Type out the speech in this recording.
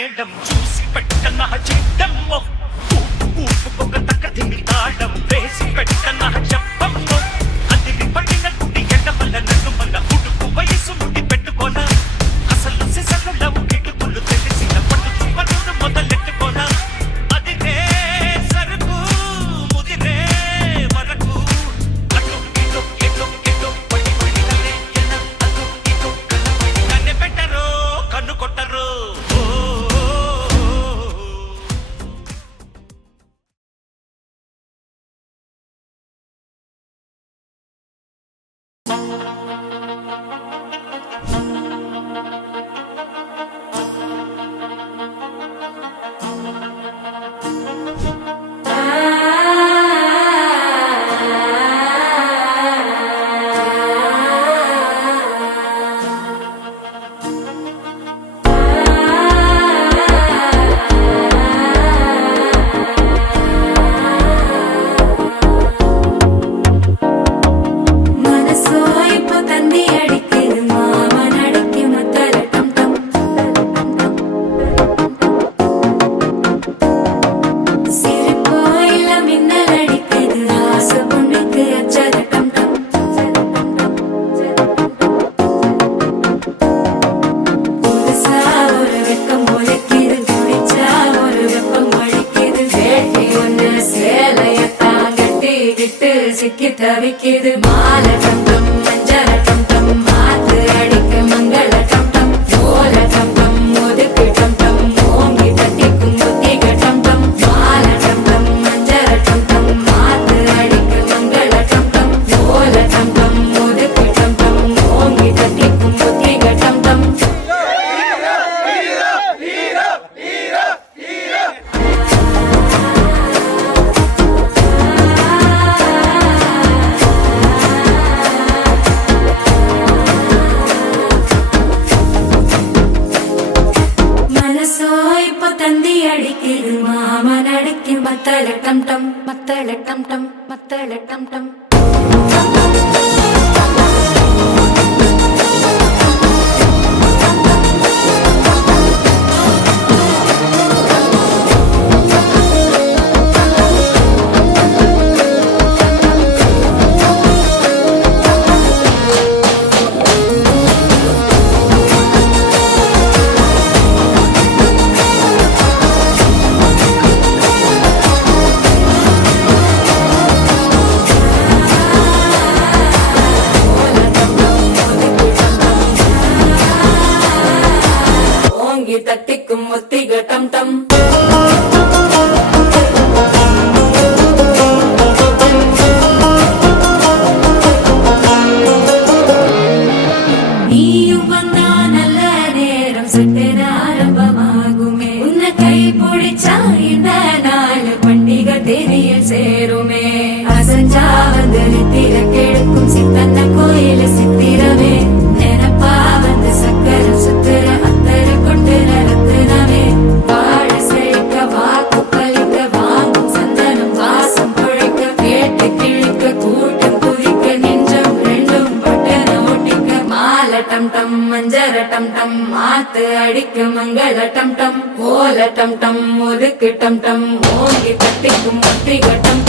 madam చూసి పెట్టన చిట్టమ్మో ఊపుకొక తక్కదిమి తాళం వేసి పెట్టన చెప్పమ్మో అదిరి పడిన కుడి ఎడమల నడుమల ఉడుకు వయసు ముడి పెట్టుకోనా అసలు సిసలు కిటుకులు తెలిసిన పట్టు పనులు మొదలెట్టుకోనా అదిరే సరుకు ముదిరే వరకు అటు ఇటు ఇటు ఇటు పడి పడి కనే ఎన అటు ఇటు కనపడి కనే పెట్టరు కన్ను కొట్టరు சிக்கி தவிக்கிது மால டம் டம் மஞ்சள டம் டம் மாத்து அடிக்க மங்கள டம் டம் ஓல டம் டம் ஒதுக்கு டம் டம் ஓங்கி தட்டிக்கும் புத்திக டம் டம் மால டம் டம் மஞ்சள டம் டம் மாத்து அடிக்க மங்கள டம் டம் ஓல டம் டம் ஒதுக்கு டம் டம் ஓங்கி தட்டிக்கும் புத்திக டம் டம் தந்தி அடிக்குது மாமன் அடிக்கு மத்தள டம் டம் மத்தள டம் டம் மத்தள டம் டம் தட்டிக்கும் ஒத்திக டம் டம் நீயும் வந்தா நல்ல நேரம் சட்டென ஆரம்பமாகுமே உன்னை கை பிடிச்சா இந்த நாள் பண்டிகை தேதியில் சேருமே அசஞ்சா வந்து நித்திர கெடுக்கும் சித்தன்ன கோயில சித்திரமே நினப்பா வந்து சக்கர சுத்திர அத்தர கொண்டு நடத்துனவே வாழ செழிக்க வாக்கு பலிக்க வாங்கும் சந்தனம் வாசம் பொழைக்க கேட்டு கிழிக்க கூட்டம் குதிக்க நெஞ்சம் ரெண்டும் பட்டன ஒட்டிக்க மால டம் டம் மஞ்சர டம் டம் மாத்து அடிக்க மங்கள டம் டம் ஓல டம் டம் ஒதுக்கு டம் டம் ஓங்கி தட்டிக்கும் ஒத்திக டம்